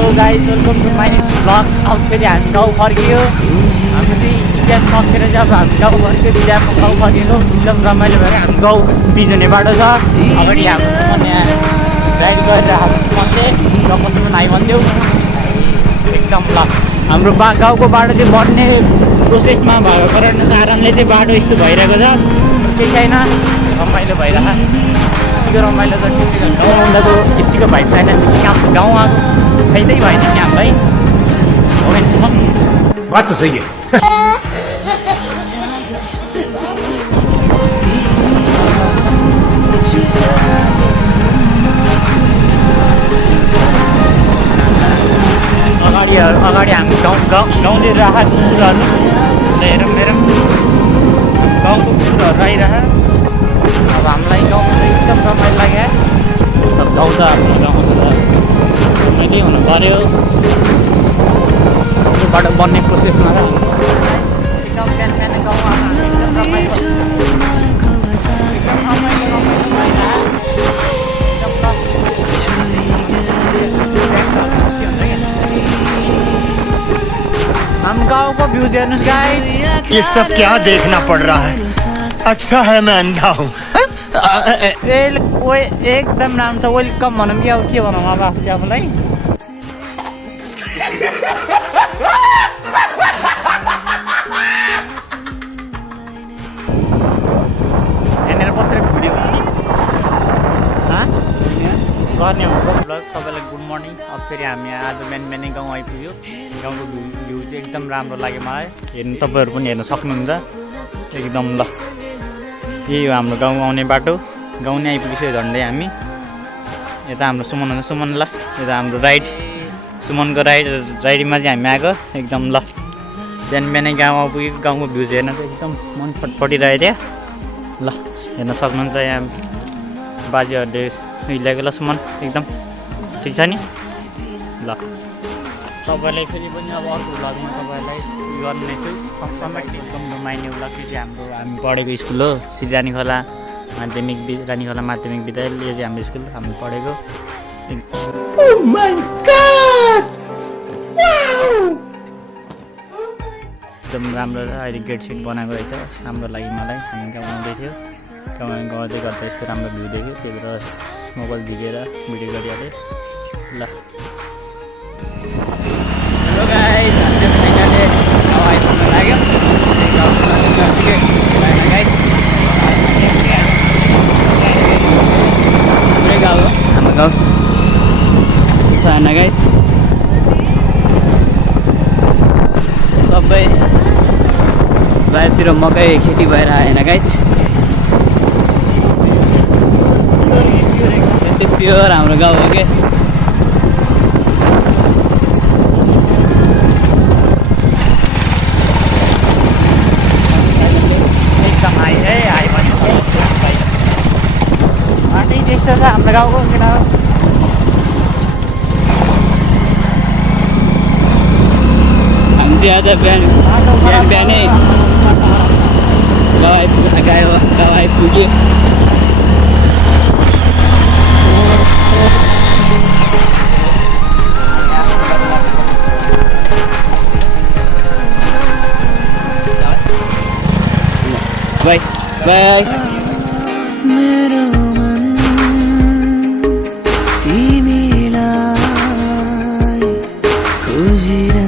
Hello guys, welcome to my blog. अब फेरि हामी गाउँ फर्कियो। हामी चाहिँ इक्जाम सकेर चाहिँ अब हामी गाउँ फर्कियो। इक्जामको गाउँ फर्किनु एकदम रमाइलो भएर हामी गाउँ बिच हुने बाटो छ। अगाडि हाम्रो यहाँ राइड गरेर हामीले जबसम्म आइबन्थ्यो एकदम ल। हाम्रो गाउँको बाटो चाहिँ बन्ने प्रोसेसमा भएको कारणले चाहिँ बाटो यस्तो भइरहेको छ। केही छैन, रमाइलो भइरहेको। यतिको रमाइलो त गाउँ आउँदाको यतिको भाइ छैन। गाउँ आएको फाइदै भएन नि हामीलाई। बात तो सही है। अगाडि हामी गाउँले राखेको कुकुरहरू हेरौँ गाउँको कुकुरहरू आइरह। अब हामीलाई गाउँ एकदम रमाइलो लाग्यो। अब गाउँ त हाम्रो गाउँ त रमाइलो हुनु पऱ्यो। त्यो बाटो बन्ने प्रोसेसमा एकदम बिहान बिहान गाउँ आएको एकदम रमाइलो। हम गाँव को व्यू हेर्नुहोस् गाइस। ये सब क्या देखना पड़ रहा है? अच्छा है मैं अंधा हूँ। एकदम राम्रो छ। वेलकम भनौँ कि अब के भनौँ अब आफूलाई। यहाँनिर बसेर भिडियो गर्ने हो ब्लग। सबैलाई गुड मर्निङ। अब फेरि हामी आज बिहान बिहानै गाउँ आइपुग्यो। गाउँको भ्यू चाहिँ एकदम राम्रो लाग्यो मलाई। हेर्नु तपाईँहरू पनि हेर्न सक्नुहुन्छ एकदम ल। यही हो हाम्रो गाउँ आउने बाटो। गाउँ नै आइपुगिसक्यो झन्डै हामी। यता हाम्रो सुमन ल। यता हाम्रो राइड सुमनको राइडमा चाहिँ हामी आएको एकदम ल। बिहान बिहानै गाउँ आइपुग्यो। गाउँको भ्यू हेर्न चाहिँ एकदम मन फटफटिरहेको थियो ल। हेर्न सक्नुहुन्छ यहाँ बाजेहरूले ल्याएको ल सुमन एकदम ठिक छ नि ल। तपाईँलाई फेरि पनि अब अर्को भ्लगमा तपाईँलाई गर्ने छु। एकदम रमाइने भ्लग चाहिँ हामी पढेको स्कुल हो श्री रानी खोला माध्यमिक विद्यालय। यो चाहिँ हाम्रो स्कुल हामी पढेको। एकदम राम्रो अहिले गेट सेट बनाएको रहेछ राम्रो लाग्यो मलाई। हामी गाउँ आउँदै थियो। गाउँदै गर्दा यस्तो राम्रो भ्यू देख्यो। त्यही भएर मोबाइल भिजेर भिडियो गरिहालेँ ल। हेलो गाइस, हामीले फाइनली गाउँ आइपुग्न लाग्यो। हाम्रै गाउँ हो हाम्रो गाउँ ठिक छ होइन गाइस। सबै बाहिरतिर मकै खेती भएर आएन गाइस। यो चाहिँ प्योर हाम्रो गाउँ हो क्या। त्यस्तो छ हाम्रो गाउँको किन हामी चाहिँ आज बिहानै गाउँ आइपुग्यो। By by. मेरो मन तिमीलाई खोजिरहेको